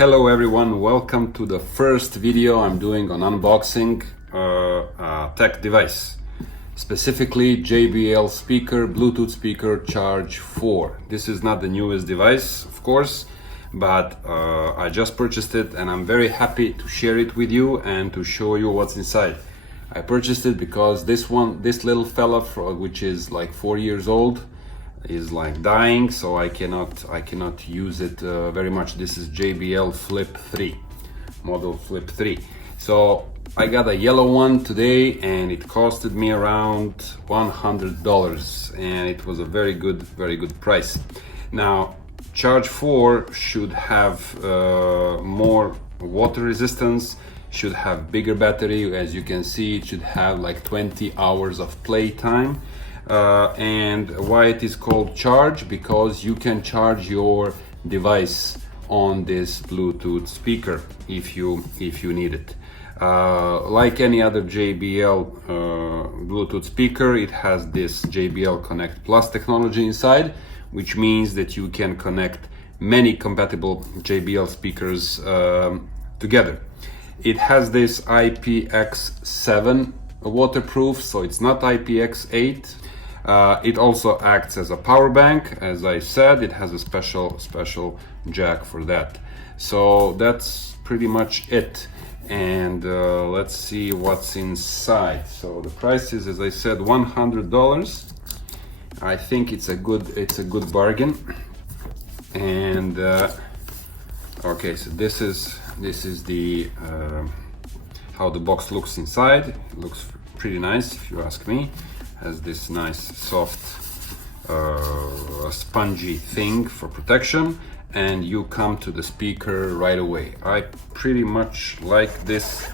Hello everyone, welcome to the first video I'm doing on unboxing a tech device, specifically JBL speaker, Bluetooth speaker Charge 4. This is not the newest device, of course, but I just purchased it and I'm very happy to share it with you and to show you what's inside. I purchased it because this little fella, which is like 4 years old, is like dying, so I cannot use it very much. This is JBL Flip 3, model Flip 3. So I got a yellow one today and it costed me around $100 and it was a very good price. Now Charge 4 should have more water resistance, should have bigger battery. As you can see, it should have like 20 hours of play time. And why it is called charge? Because you can charge your device on this Bluetooth speaker if you need it. Like any other JBL Bluetooth speaker, it has this JBL Connect Plus technology inside, which means that you can connect many compatible JBL speakers together. It has this IPX7 waterproof, so it's not IPX8. It also acts as a power bank. As I said, it has a special jack for that. So that's pretty much it. And let's see what's inside. So the price is, as I said, $100. I think it's a good bargain. And okay, so this is the how the box looks inside. It looks pretty nice, if you ask me. Has this nice soft spongy thing for protection, and you come to the speaker right away. I pretty much like this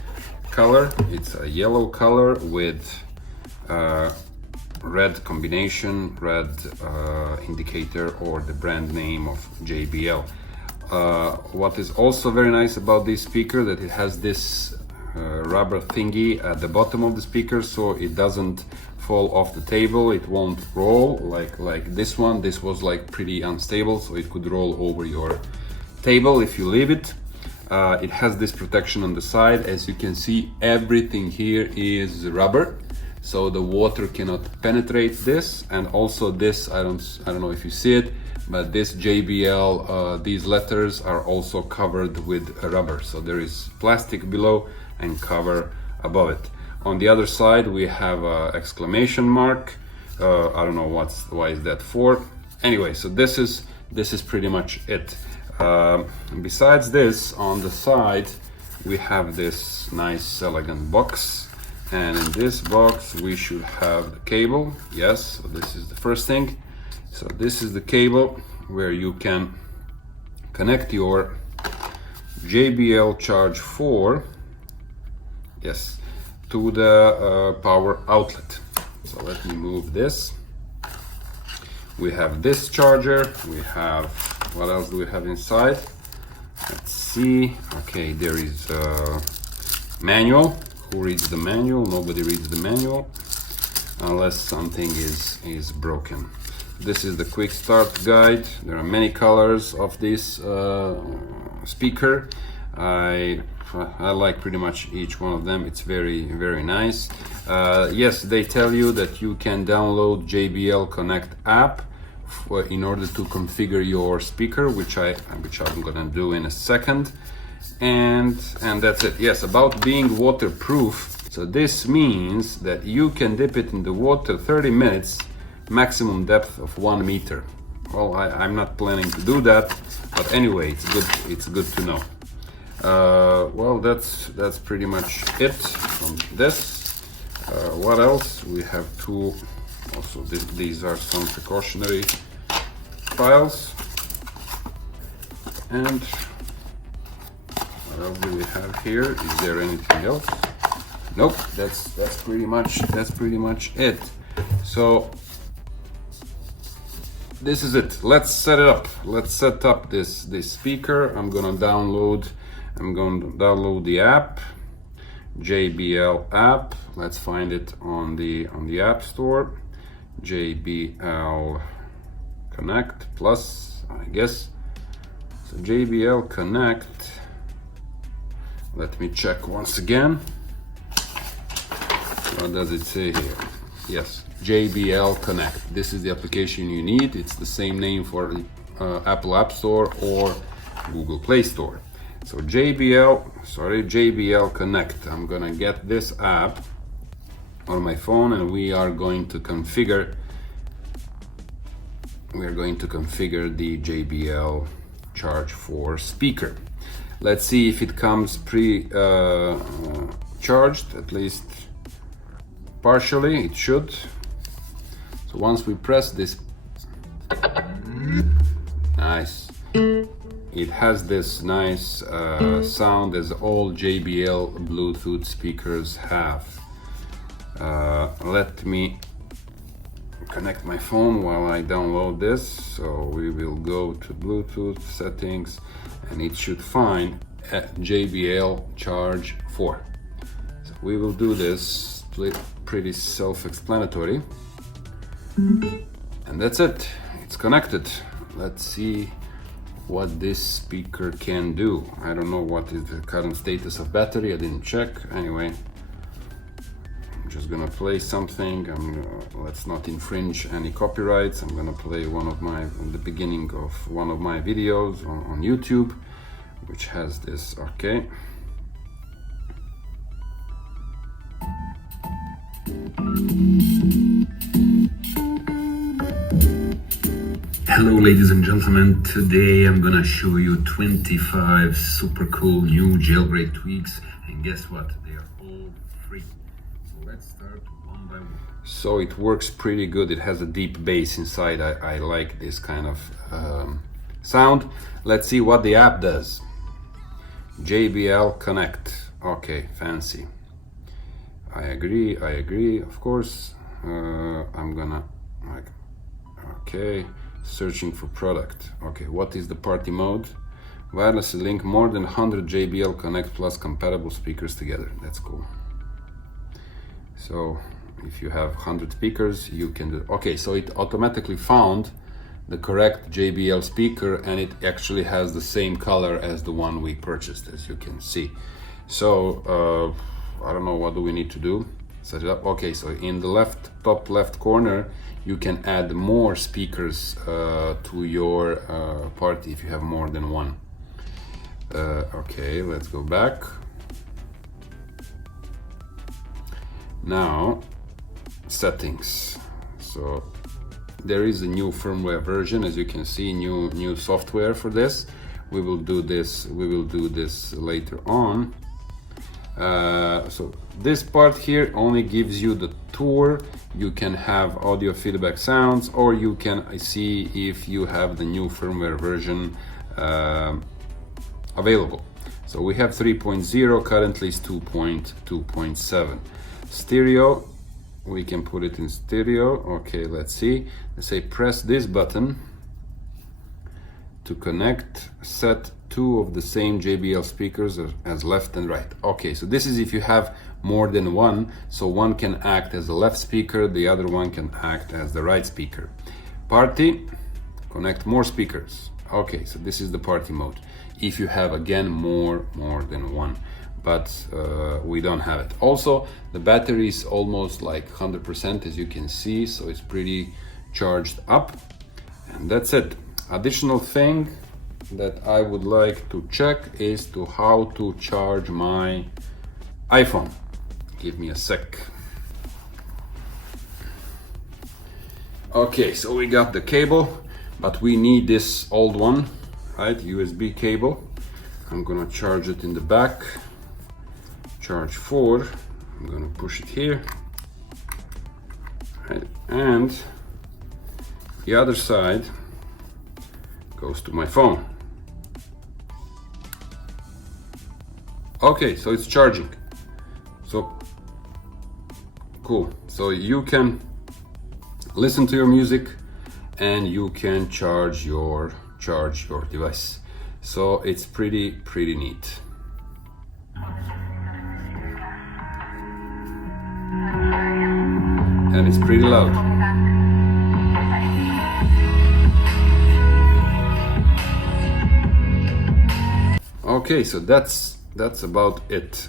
color. It's a yellow color with red combination, red indicator or the brand name of JBL. What is also very nice about this speaker, that it has this rubber thingy at the bottom of the speaker, so it doesn't fall off the table. It won't roll like this one. This was like pretty unstable, so it could roll over your table if you leave it. It has this protection on the side. As you can see, everything here is rubber, so the water cannot penetrate this. And also this, I don't know if you see it, but this JBL, these letters are also covered with rubber, so there is plastic below and cover above it. On the other side we have a exclamation mark. I don't know why is that for. Anyway, so this is pretty much it. Besides this, on the side we have this nice elegant box, and in this box we should have the cable. Yes, so this is the first thing. So this is the cable where you can connect your JBL Charge 4, yes, to the power outlet. So let me move this. We have this charger. We have, what else do we have inside? Let's see. Okay, there is a manual. Who reads the manual? Nobody reads the manual unless something is broken. This is the quick start guide. There are many colors of this speaker. I like pretty much each one of them. It's very nice. Yes, they tell you that you can download JBL Connect app in order to configure your speaker, which I'm gonna do in a second. And that's it. Yes, about being waterproof. So this means that you can dip it in the water 30 minutes, maximum depth of 1 meter. Well, I'm not planning to do that, but anyway, it's good to know. Well, that's pretty much it from this. What else? We have two. Also, these are some precautionary files. And what else do we have here? Is there anything else? Nope. That's pretty much it. So this is it. Let's set it up. Let's set up this speaker. I'm gonna download the app, JBL app. Let's find it on the App Store. JBL Connect Plus, I guess. So JBL Connect. Let me check once again. What does it say here? Yes, JBL Connect. This is the application you need. It's the same name for the Apple App Store or Google Play Store. So JBL Connect. I'm gonna get this app on my phone and we are going to configure the JBL Charge 4 speaker. Let's see if it comes charged, at least partially. It should. So once we press this, nice. It has this nice sound as all JBL Bluetooth speakers have. Let me connect my phone while I download this. So we will go to Bluetooth settings and it should find JBL Charge 4. So we will do this, pretty self-explanatory. And that's it, it's connected. Let's see what this speaker can do. I don't know what is the current status of battery, I didn't check. Anyway, I'm just gonna play something. Let's not infringe any copyrights. I'm gonna play the beginning of one of my videos on YouTube, which has this, okay. Hello ladies and gentlemen, today I'm gonna show you 25 super cool new jailbreak tweaks, and guess what, they are all free. So let's start one by one. So it works pretty good, it has a deep bass inside. I like this kind of sound. Let's see what the app does. JBL Connect, okay, fancy. I agree, of course. I'm gonna, okay. Searching for product. Okay, what is the party mode? Wirelessly link more than 100 JBL Connect Plus compatible speakers together. That's cool. So if you have 100 speakers, you can do. Okay, so it automatically found the correct JBL speaker and it actually has the same color as the one we purchased, as you can see. So I don't know, what do we need to do? Set it up. Okay, so in the top left corner, you can add more speakers to your party if you have more than one. Okay, let's go back. Now, settings. So there is a new firmware version, as you can see, new software for this. We will do this later on. So this part here only gives you the tour. You can have audio feedback sounds, or you can see if you have the new firmware version available. So we have 3.0, currently is 2.2.7. Stereo, we can put it in stereo. Okay, let's see. Let's say press this button to connect, set two of the same JBL speakers as left and right. Okay, so this is if you have more than one, so one can act as the left speaker, the other one can act as the right speaker. Party, connect more speakers. Okay, so this is the party mode. If you have, again, more than one, but we don't have it. Also, the battery is almost like 100%, as you can see, so it's pretty charged up. And that's it. Additional thing that I would like to check is how to charge my iPhone. Give me a sec. Okay, so we got the cable, but we need this old one, right? USB cable. I'm gonna charge it in the back. Charge 4. I'm gonna push it here. Right. And the other side goes to my phone. Okay, so it's charging. So cool. So you can listen to your music and you can charge your device. So it's pretty neat. And it's pretty loud. Okay, so that's about it.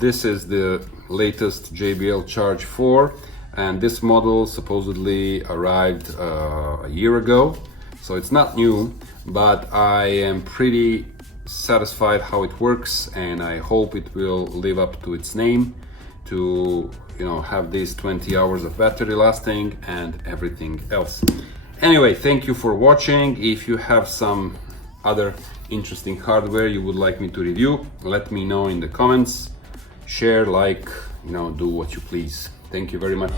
This is the latest JBL Charge 4, and this model supposedly arrived a year ago, so it's not new, but I am pretty satisfied how it works, and I hope it will live up to its name, to have these 20 hours of battery lasting and everything else. Anyway, thank you for watching. If you have some other interesting hardware you would like me to review, let me know in the comments. Share, like, do what you please. Thank you very much.